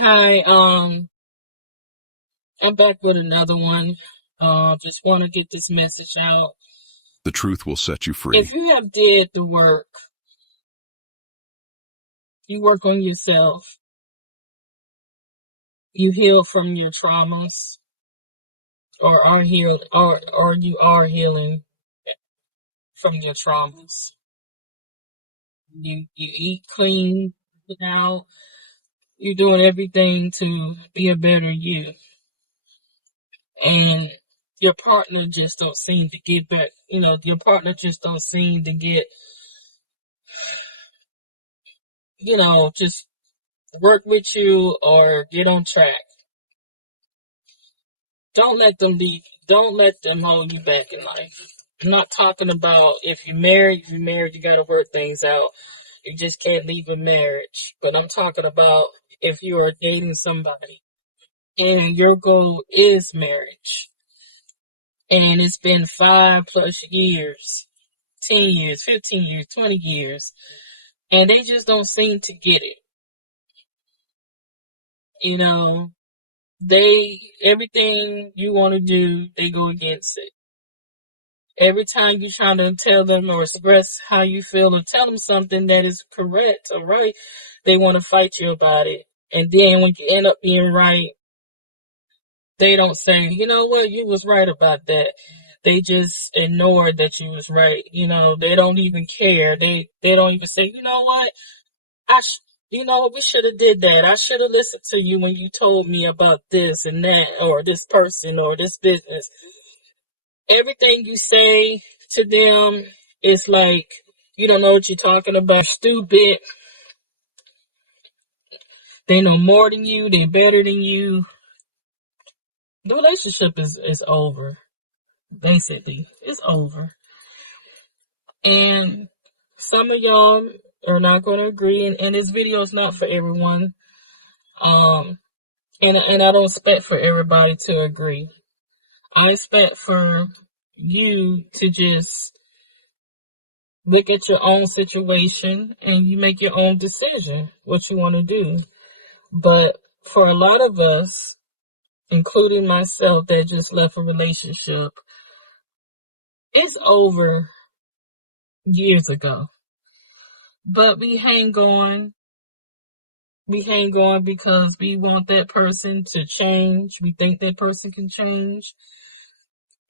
Hi, I'm back with another one. Just want to get this message out. The truth will set you If free. you have did the work, you work on yourself, you heal from your traumas, or are healed, or you are healing from your traumas. You eat clean now. You're doing everything to be a better you, and your partner just don't seem to get back. Your partner just don't seem to get. Just work with you or get on track. Don't let them leave. Don't let them hold you back in life. I'm not talking about if you're married, you got to work things out. You just can't leave a marriage. But I'm talking about if you are dating somebody and your goal is marriage and it's been 5+ years, 10 years, 15 years, 20 years, and they just don't seem to get it. You know, everything you want to do, they go against it. Every time you try to tell them or express how you feel or tell them something that is correct or right, they want to fight you about it. And then when you end up being right, they don't say, you know what, you was right about that. They just ignore that you was right. They don't even care. They don't even say, you know what, we should have did that. I should have listened to you when you told me about this and that, or this person, or this business. Everything you say to them is like, you don't know what you're talking about. Stupid. They know more than you. They're better than you. The relationship is over. Basically, it's over. And some of y'all are not going to agree. And this video is not for everyone. Um, and I don't expect for everybody to agree. I expect for you to just look at your own situation and you make your own decision what you want to do. But for a lot of us, including myself that just left a relationship, it's over years ago. But we hang on. We hang on because we want that person to change. We think that person can change.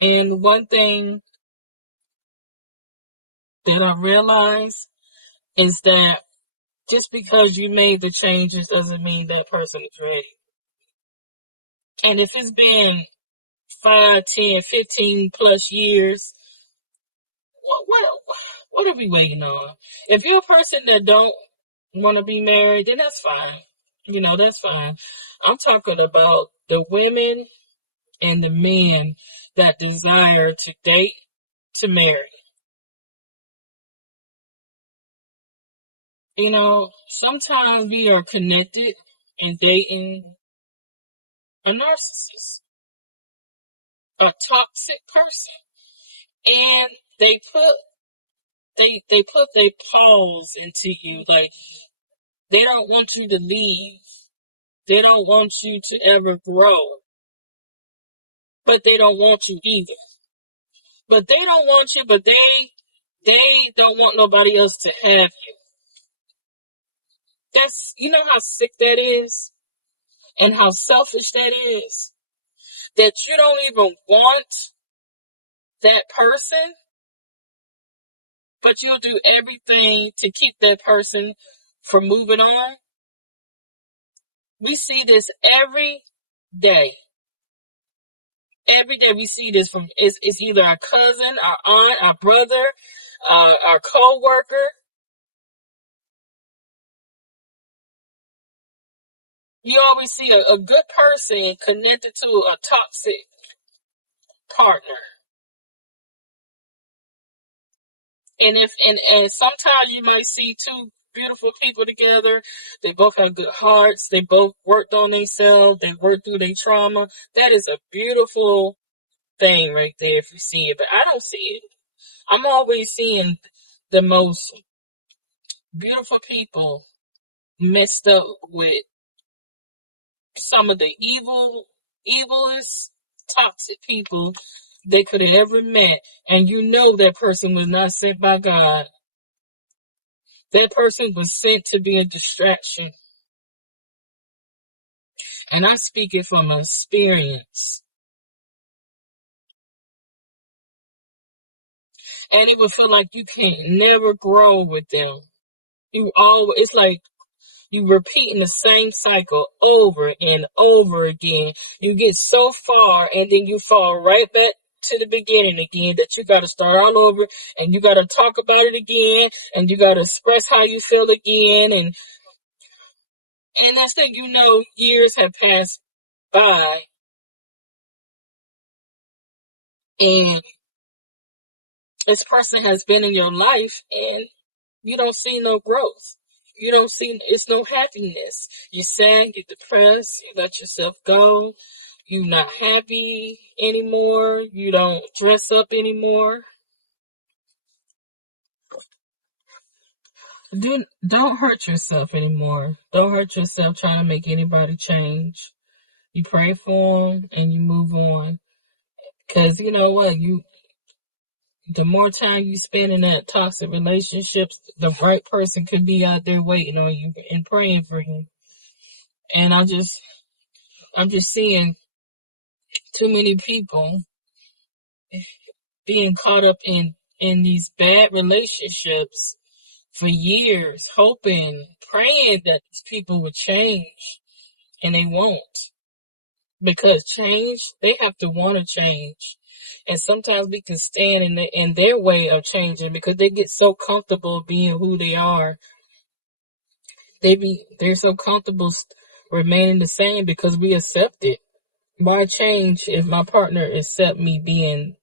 And one thing that I realize is that just because you made the changes doesn't mean that person is ready. And if it's been 5, 10, 15+ years, what what what are we waiting on? If you're a person that don't want to be married, then that's fine. That's fine. I'm talking about the women and the men that desire to date to marry. Sometimes we are connected and dating a narcissist, a toxic person, and they put they put their paws into you. Like, they don't want you to leave. They don't want you to ever grow. But they don't want you either. But they don't want you, but they don't want nobody else to have you. You know how sick that is? And how selfish that is? That you don't even want that person, but you'll do everything to keep that person from moving on. We see this every day. Every day we see this from it's either our cousin, our aunt, our brother, our co-worker. You always see a good person connected to a toxic partner. And sometimes you might see two beautiful people together. They both have good hearts. They both worked on themselves. They worked through their trauma. That is a beautiful thing right there if you see it. But I don't see it. I'm always seeing the most beautiful people messed up with some of the evilest, toxic people they could have ever met, and you know that person was not sent by God. That person was sent to be a distraction. And I speak it from experience. And it would feel like you can't never grow with them. It's like you repeating the same cycle over and over again. You get so far and then you fall right back to the beginning again, that you got to start all over, and you got to talk about it again, and you got to express how you feel again. And that's it, years have passed by, and this person has been in your life, and you don't see no growth. You don't see, it's no happiness. You're sad, you're depressed, you let yourself go, you're not happy anymore, you don't dress up anymore. Don't hurt yourself anymore. Don't hurt yourself trying to make anybody change. You pray for them and you move on. Because you know what? The more time you spend in that toxic relationships, the right person could be out there waiting on you and praying for you. And I'm just seeing too many people being caught up in these bad relationships for years, hoping, praying that these people would change, and they won't. Because they have to want to change. And sometimes we can stand in their way of changing because they get so comfortable being who they are. They're so comfortable remaining the same because we accept it. Why change if my partner accept me being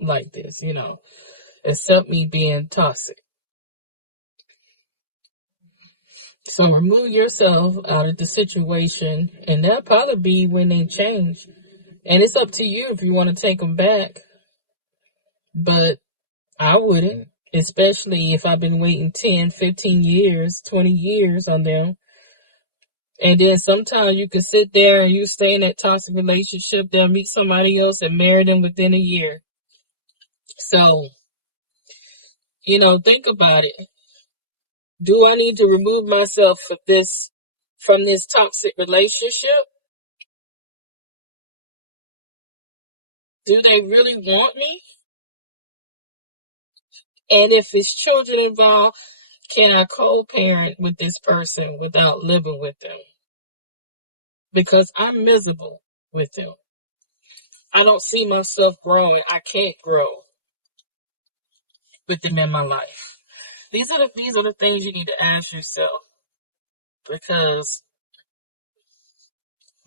like this, accept me being toxic? So remove yourself out of the situation, and that'll probably be when they change. And it's up to you if you want to take them back. But I wouldn't, especially if I've been waiting 10, 15 years, 20 years on them. And then sometimes you can sit there and you stay in that toxic relationship, they'll meet somebody else and marry them within a year. So, think about it. Do I need to remove myself from this toxic relationship? Do they really want me? And if it's children involved, can I co-parent with this person without living with them? Because I'm miserable with them. I don't see myself growing. I can't grow with them in my life. These are the things you need to ask yourself, because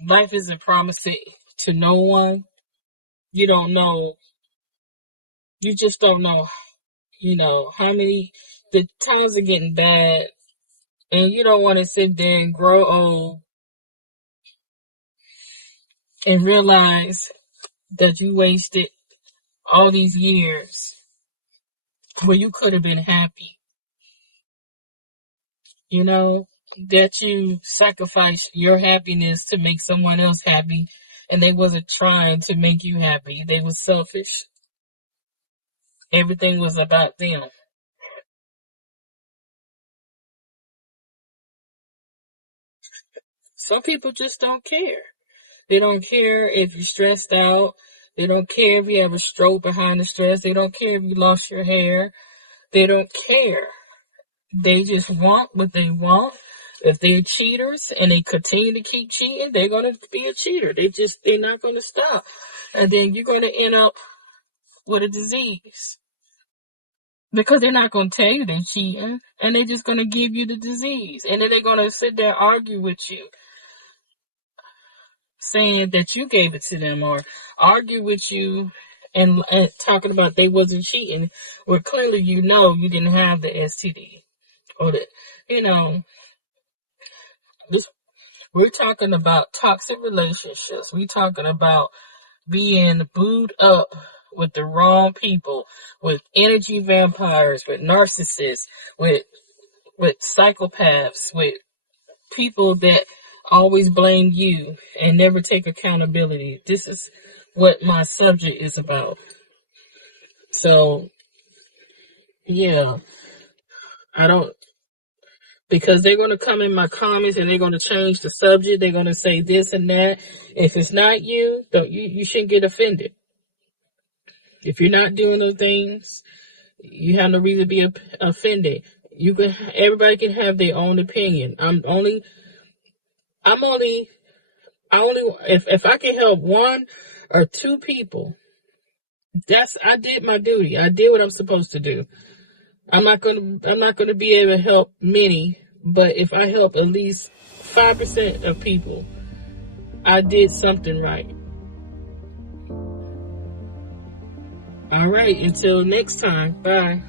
life isn't promised to no one. You don't know. You just don't know, how many, the times are getting bad, and you don't want to sit there and grow old and realize that you wasted all these years where you could have been happy. That you sacrificed your happiness to make someone else happy, and they wasn't trying to make you happy. They were selfish. Everything was about them. Some people just don't care. They don't care if you're stressed out. They don't care if you have a stroke behind the stress. They don't care if you lost your hair. They don't care. They just want what they want. If they're cheaters and they continue to keep cheating, they're going to be a cheater. They're not going to stop. And then you're going to end up with a disease. Because they're not going to tell you they're cheating. And they're just going to give you the disease. And then they're going to sit there and argue with you, saying that you gave it to them, or argue with you and talking about they wasn't cheating, where clearly you didn't have the STD. Or we're talking about toxic relationships. We're talking about being booed up with the wrong people, with energy vampires, with narcissists, with psychopaths, with people that always blame you and never take accountability. This is what my subject is about. So, yeah, I don't, because they're going to come in my comments and they're going to change the subject. They're going to say this and that. If it's not you, you shouldn't get offended. If you're not doing those things, you have no reason to be offended. Everybody can have their own opinion. If I can help one or two people, I did my duty. I did what I'm supposed to do. I'm not gonna be able to help many, but if I help at least 5% of people, I did something right. All right, until next time. Bye.